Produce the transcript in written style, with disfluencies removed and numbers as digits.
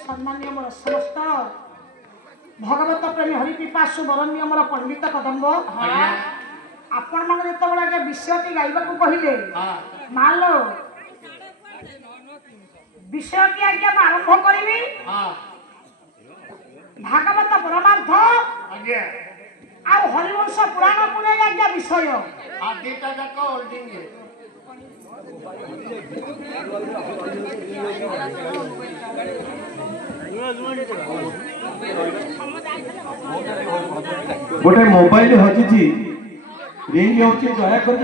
सम्मान्य मोर समस्त भगवत प्रेमी हरि पिपासु बरण्य मोर पंडित कदम्ब आपण मन जेतबेले विषयटी गाइबा को कहिले मान लो विषयटी आज्ञा आरंभ करिवि भागवत परमार्थ आज्ञा आ हरिवंश पुराण को नै आज्ञा विषय आदिता जाक होल्डिंग गोटे मोबाइल हजिची रिंग होची दया कर